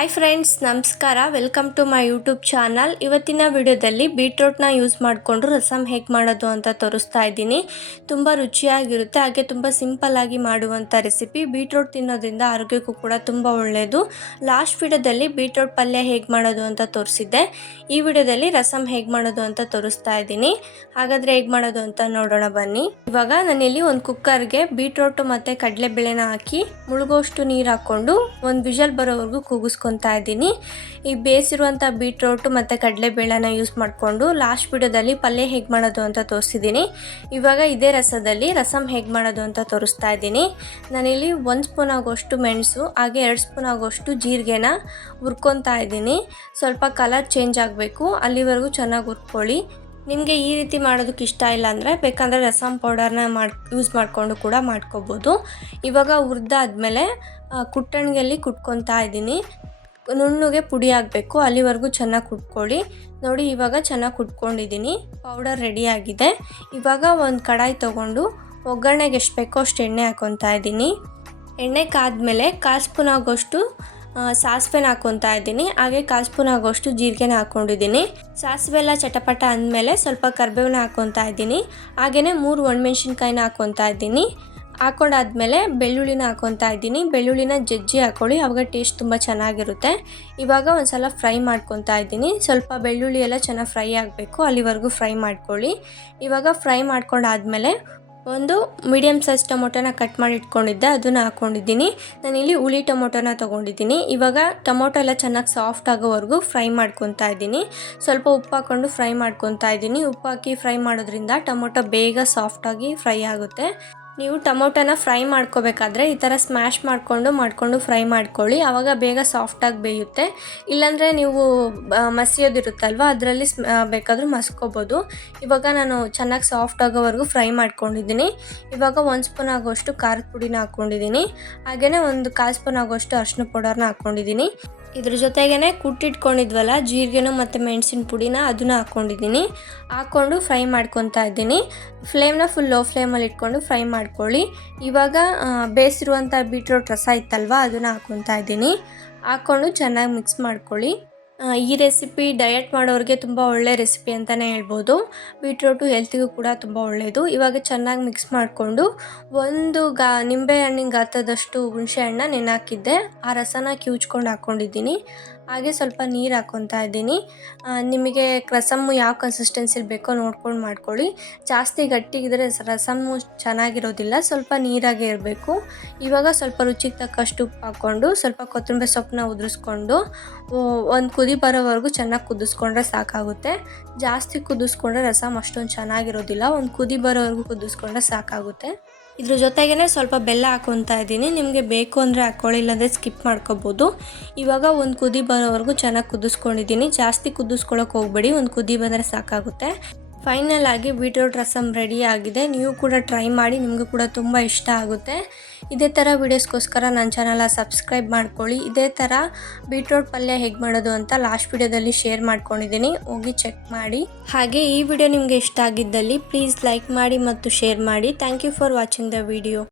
Hi friends ನಮಸ್ಕಾರ. Welcome to my YouTube channel ಇವತ್ತಿನ ವಿಡಿಯೋದಲ್ಲಿ ಬೀಟ್ರೋಟ್ನ ಯೂಸ್ ಮಾಡಿಕೊಂಡು ರಸಮ್ ಹೇಗೆ ಮಾಡೋದು ಅಂತ ತೋರಿಸ್ತಾ ಇದ್ದೀನಿ. ತುಂಬ ರುಚಿಯಾಗಿರುತ್ತೆ, ಹಾಗೆ ತುಂಬ ಸಿಂಪಲ್ಲಾಗಿ ಮಾಡುವಂಥ ರೆಸಿಪಿ ಬೀಟ್ರೋಟ್ ತಿನ್ನೋದ್ರಿಂದ ಆರೋಗ್ಯಕ್ಕೂ ಕೂಡ ತುಂಬ ಒಳ್ಳೆಯದು ಲಾಸ್ಟ್ ವಿಡಿಯೋದಲ್ಲಿ ಬೀಟ್ರೋಟ್ ಪಲ್ಯ ಹೇಗೆ ಮಾಡೋದು ಅಂತ ತೋರಿಸಿದ್ದೆ. ಈ ವಿಡಿಯೋದಲ್ಲಿ ರಸಮ್ ಹೇಗೆ ಮಾಡೋದು ಅಂತ ತೋರಿಸ್ತಾ ಇದ್ದೀನಿ. ಹಾಗಾದರೆ ಹೇಗೆ ಮಾಡೋದು ಅಂತ ನೋಡೋಣ ಬನ್ನಿ. ಇವಾಗ ನಾನಿಲ್ಲಿ ಒಂದು ಕುಕ್ಕರ್ಗೆ ಬೀಟ್ರೋಟು ಮತ್ತು ಕಡಲೆಬೇಳೆನ ಹಾಕಿ ಮುಳುಗೋಷ್ಟು ನೀರು ಹಾಕ್ಕೊಂಡು ಒಂದು ವಿಷಲ್ ಬರೋವರೆಗೂ ಕೂಗಿಸ್ ಕೂಗಿಸ್ಕೊತಾ ಇದ್ದೀನಿ. ಈ ಬೇಯಿಸಿರುವಂಥ ಬೀಟ್ರೋಟು ಮತ್ತು ಕಡಲೆಬೇಳೆನ ಯೂಸ್ ಮಾಡಿಕೊಂಡು ಲಾಸ್ಟ್ ವಿಡಿಯೋದಲ್ಲಿ ಪಲ್ಯ ಹೇಗೆ ಮಾಡೋದು ಅಂತ ತೋರಿಸಿದ್ದೀನಿ. ಇವಾಗ ಇದೇ ರಸದಲ್ಲಿ ರಸಮ್ ಹೇಗೆ ಮಾಡೋದು ಅಂತ ತೋರಿಸ್ತಾ ಇದ್ದೀನಿ. ನಾನಿಲ್ಲಿ ಒಂದು ಸ್ಪೂನ್ ಆಗೋಷ್ಟು ಮೆಣಸು, ಹಾಗೆ ಎರಡು ಸ್ಪೂನ್ ಆಗೋಷ್ಟು ಜೀರಿಗೆನ ಹುರ್ಕೊತಾ ಇದ್ದೀನಿ. ಸ್ವಲ್ಪ ಕಲರ್ ಚೇಂಜ್ ಆಗಬೇಕು, ಅಲ್ಲಿವರೆಗೂ ಚೆನ್ನಾಗಿ ಹುರ್ಕೊಳ್ಳಿ. ನಿಮಗೆ ಈ ರೀತಿ ಮಾಡೋದಕ್ಕೆ ಇಷ್ಟ ಇಲ್ಲ ಅಂದರೆ ಬೇಕಂದರೆ ರಸಮ್ ಪೌಡರ್ನ ಮಾಡಿ, ಯೂಸ್ ಮಾಡಿಕೊಂಡು ಕೂಡ ಮಾಡ್ಕೋಬೋದು. ಇವಾಗ ಹುರಿದಾದ್ಮೇಲೆ ಕುಟ್ಟಣಿಗೆಯಲ್ಲಿ ಕುಟ್ಕೊತಾ ಇದ್ದೀನಿ. ನುಣ್ಣಗೆ ಪುಡಿ ಆಗಬೇಕು ಅಲ್ಲಿವರೆಗೂ ಚೆನ್ನಾಗಿ ಕುಟ್ಕೊಳ್ಳಿ. ನೋಡಿ, ಇವಾಗ ಚೆನ್ನಾಗಿ ಕುಟ್ಕೊಂಡಿದ್ದೀನಿ. ಪೌಡರ್ ರೆಡಿಯಾಗಿದೆ ಇವಾಗ ಒಂದು ಕಡಾಯಿ ತೊಗೊಂಡು ಒಗ್ಗರಣೆಗೆ ಎಷ್ಟು ಬೇಕೋ ಅಷ್ಟು ಎಣ್ಣೆ ಹಾಕೊತಾ ಇದ್ದೀನಿ. ಎಣ್ಣೆ ಕಾದ್ಮೇಲೆ ಕಾಲು ಸ್ಪೂನ್ ಆಗೋಷ್ಟು ಸಾಸಿವೆನ ಹಾಕೊತಾ ಇದ್ದೀನಿ. ಹಾಗೆ ಕಾಲು ಸ್ಪೂನ್ ಆಗೋಷ್ಟು ಜೀರಿಗೆನ ಹಾಕ್ಕೊಂಡಿದ್ದೀನಿ ಸಾಸಿವೆ ಎಲ್ಲ ಚಟಪಟ ಅಂದಮೇಲೆ ಸ್ವಲ್ಪ ಕರ್ಬೇವನ್ನ ಹಾಕೊತಾ ಇದ್ದೀನಿ. ಹಾಗೆಯೇ ಮೂರು ಒಣಮೆಣ್ಸಿನ್ಕಾಯಿನ ಹಾಕೊತಾ ಇದ್ದೀನಿ. ಹಾಕೊಂಡಾದ್ಮೇಲೆ ಬೆಳ್ಳುಳ್ಳಿನ ಹಾಕೊತಾ ಇದ್ದೀನಿ. ಬೆಳ್ಳುಳ್ಳಿನ ಜಜ್ಜಿ ಹಾಕೊಳ್ಳಿ. ಅವಾಗ ಟೇಸ್ಟ್ ತುಂಬ ಚೆನ್ನಾಗಿರುತ್ತೆ. ಇವಾಗ ಒಂದು ಸಲ ಫ್ರೈ ಮಾಡ್ಕೊತಾ ಇದ್ದೀನಿ. ಸ್ವಲ್ಪ ಬೆಳ್ಳುಳ್ಳಿ ಎಲ್ಲ ಚೆನ್ನಾಗಿ ಫ್ರೈ ಆಗಬೇಕು. ಅಲ್ಲಿವರೆಗೂ ಫ್ರೈ ಮಾಡ್ಕೊಳ್ಳಿ. ಇವಾಗ ಫ್ರೈ ಮಾಡ್ಕೊಂಡಾದ್ಮೇಲೆ ಒಂದು ಮೀಡಿಯಮ್ ಸೈಜ್ ಟೊಮೊಟೊನ ಕಟ್ ಮಾಡಿ ಇಟ್ಕೊಂಡಿದ್ದೆ. ಅದನ್ನು ಹಾಕ್ಕೊಂಡಿದ್ದೀನಿ ನಾನಿಲ್ಲಿ ಹುಳಿ ಟೊಮೊಟೊನ ತೊಗೊಂಡಿದ್ದೀನಿ. ಇವಾಗ ಟೊಮೊಟೊ ಎಲ್ಲ ಚೆನ್ನಾಗಿ ಸಾಫ್ಟ್ ಆಗೋವರೆಗೂ ಫ್ರೈ ಮಾಡ್ಕೊತಾ ಇದ್ದೀನಿ. ಸ್ವಲ್ಪ ಉಪ್ಪು ಹಾಕ್ಕೊಂಡು ಫ್ರೈ ಮಾಡ್ಕೊತಾ ಇದ್ದೀನಿ. ಉಪ್ಪು ಹಾಕಿ ಫ್ರೈ ಮಾಡೋದ್ರಿಂದ ಟೊಮೊಟೊ ಬೇಗ ಸಾಫ್ಟಾಗಿ ಫ್ರೈ ಆಗುತ್ತೆ. ನೀವು ಟೊಮೊಟೊನ ಫ್ರೈ ಮಾಡ್ಕೋಬೇಕಾದ್ರೆ ಈ ಥರ ಸ್ಮ್ಯಾಶ್ ಮಾಡಿಕೊಂಡು ಮಾಡಿಕೊಂಡು ಫ್ರೈ ಮಾಡ್ಕೊಳ್ಳಿ. ಆವಾಗ ಬೇಗ ಸಾಫ್ಟಾಗಿ ಬೇಯುತ್ತೆ. ಇಲ್ಲಾಂದರೆ ನೀವು ಮಸಿಯೋದಿರುತ್ತಲ್ವ, ಅದರಲ್ಲಿ ಬೇಕಾದರೂ ಮಸ್ಕೋಬೋದು. ಇವಾಗ ನಾನು ಚೆನ್ನಾಗಿ ಸಾಫ್ಟ್ ಆಗೋವರೆಗೂ ಫ್ರೈ ಮಾಡ್ಕೊಂಡಿದ್ದೀನಿ. ಇವಾಗ ಒಂದು ಸ್ಪೂನ್ ಆಗೋಷ್ಟು ಖಾರದ ಪುಡಿನ ಹಾಕ್ಕೊಂಡಿದ್ದೀನಿ ಹಾಗೆಯೇ ಒಂದು ಕಾಲು ಸ್ಪೂನ್ ಆಗೋಷ್ಟು ಅರ್ಶಿನ ಪೌಡರ್ನ ಹಾಕ್ಕೊಂಡಿದ್ದೀನಿ ಇದ್ರ ಜೊತೆಗೇ ಕುಟ್ಟಿಟ್ಕೊಂಡಿದ್ವಲ್ಲ, ಜೀರಿಗೆನೂ ಮತ್ತು ಮೆಣಸಿನ ಪುಡಿನ ಅದನ್ನು ಹಾಕ್ಕೊಂಡಿದ್ದೀನಿ ಹಾಕ್ಕೊಂಡು ಫ್ರೈ ಮಾಡ್ಕೊತಾ ಇದ್ದೀನಿ. ಫ್ಲೇಮ್ನ ಫುಲ್ ಲೋ ಫ್ಲೇಮಲ್ಲಿ ಇಟ್ಕೊಂಡು ಫ್ರೈ ಮಾಡ್ಕೊಳ್ಳಿ. ಇವಾಗ ಬೇಯಿಸಿರುವಂಥ ಬೀಟ್ರೋಟ್ ರಸ ಇತ್ತಲ್ವ, ಅದನ್ನು ಹಾಕ್ಕೊತಾ ಇದ್ದೀನಿ. ಹಾಕ್ಕೊಂಡು ಚೆನ್ನಾಗಿ ಮಿಕ್ಸ್ ಮಾಡ್ಕೊಳ್ಳಿ. ಈ ರೆಸಿಪಿ ಡಯಟ್ ಮಾಡೋರಿಗೆ ತುಂಬ ಒಳ್ಳೆ ರೆಸಿಪಿ ಅಂತಲೇ ಹೇಳ್ಬೋದು. ಬೀಟ್ರೋಟು ಹೆಲ್ತಿಗೂ ಕೂಡ ತುಂಬ ಒಳ್ಳೆಯದು ಇವಾಗ ಚೆನ್ನಾಗಿ ಮಿಕ್ಸ್ ಮಾಡಿಕೊಂಡು ಒಂದು ಗಾ, ನಿಂಬೆ ಹಣ್ಣಿನ ಗಾತ್ರದಷ್ಟು ಹುಣಸೆ ಹಣ್ಣ ನೆನೆ ಆ ರಸನ ಕಿವುಚ್ಕೊಂಡು ಹಾಕ್ಕೊಂಡಿದ್ದೀನಿ ಹಾಗೆ ಸ್ವಲ್ಪ ನೀರು ಹಾಕ್ಕೊತಾ ಇದ್ದೀನಿ. ನಿಮಗೆ ರಸಮ್ಮು ಯಾವ ಕನ್ಸಿಸ್ಟೆನ್ಸಿಲಿ ಬೇಕೋ ನೋಡ್ಕೊಂಡು ಮಾಡ್ಕೊಳ್ಳಿ. ಜಾಸ್ತಿ ಗಟ್ಟಿಗಿದ್ರೆ ರಸಮ್ಮು ಚೆನ್ನಾಗಿರೋದಿಲ್ಲ, ಸ್ವಲ್ಪ ನೀರಾಗೆ ಇರಬೇಕು. ಇವಾಗ ಸ್ವಲ್ಪ ರುಚಿಗೆ ತಕ್ಕಷ್ಟು ಉಪ್ಪು ಹಾಕ್ಕೊಂಡು, ಸ್ವಲ್ಪ ಕೊತ್ತಂಬರಿ ಸೊಪ್ಪನ್ನ ಉದುರಿಸ್ಕೊಂಡು ಒಂದು ಕುದಿ ಬರೋವರೆಗೂ ಚೆನ್ನಾಗಿ ಕುದಿಸ್ಕೊಂಡ್ರೆ ಸಾಕಾಗುತ್ತೆ. ಜಾಸ್ತಿ ಕುದಿಸ್ಕೊಂಡ್ರೆ ರಸಮ್ ಅಷ್ಟೊಂದು ಚೆನ್ನಾಗಿರೋದಿಲ್ಲ, ಒಂದು ಕುದಿ ಬರೋವರೆಗೂ ಕುದಿಸ್ಕೊಂಡ್ರೆ ಸಾಕಾಗುತ್ತೆ. ಇದ್ರ ಜೊತೆಗೇ ಸ್ವಲ್ಪ ಬೆಲ್ಲ ಹಾಕೊತಾ ಇದ್ದೀನಿ. ನಿಮಗೆ ಬೇಕು ಅಂದರೆ ಹಾಕ್ಕೊಳ್ಳಿ ಇಲ್ಲಾಂದರೆ ಸ್ಕಿಪ್ ಮಾಡ್ಕೋಬೋದು. ಇವಾಗ ಒಂದು ಕುದಿ ಬರೋವರೆಗೂ ಚೆನ್ನಾಗಿ ಕುದಿಸ್ಕೊಂಡಿದ್ದೀನಿ. ಜಾಸ್ತಿ ಕುದಿಸ್ಕೊಳಕ್ಕೆ ಹೋಗ್ಬೇಡಿ. ಒಂದು ಕುದಿ ಬಂದರೆ ಸಾಕಾಗುತ್ತೆ. ಫೈನಲ್ ಆಗಿ ಬೀಟ್ರೋಟ್ ರಸಮ್ ರೆಡಿ ಆಗಿದೆ. ನೀವು ಕೂಡ ಟ್ರೈ ಮಾಡಿ, ನಿಮಗೂ ಕೂಡ ತುಂಬ ಇಷ್ಟ ಆಗುತ್ತೆ. ಇದೇ ಥರ ವೀಡಿಯೋಸ್ಗೋಸ್ಕರ ನನ್ನ ಚಾನಲ ಸಬ್ಸ್ಕ್ರೈಬ್ ಮಾಡ್ಕೊಳ್ಳಿ. ಇದೇ ಥರ ಬೀಟ್ರೋಟ್ ಪಲ್ಯ ಹೇಗೆ ಮಾಡೋದು ಅಂತ ಲಾಸ್ಟ್ ವಿಡಿಯೋದಲ್ಲಿ ಶೇರ್ ಮಾಡ್ಕೊಂಡಿದ್ದೀನಿ. ಹೋಗಿ ಚೆಕ್ ಮಾಡಿ. ಹಾಗೆ ಈ ವಿಡಿಯೋ ನಿಮಗೆ ಇಷ್ಟ ಆಗಿದ್ದಲ್ಲಿ ಪ್ಲೀಸ್ ಲೈಕ್ ಮಾಡಿ ಮತ್ತು ಶೇರ್ ಮಾಡಿ. Thank you for watching the video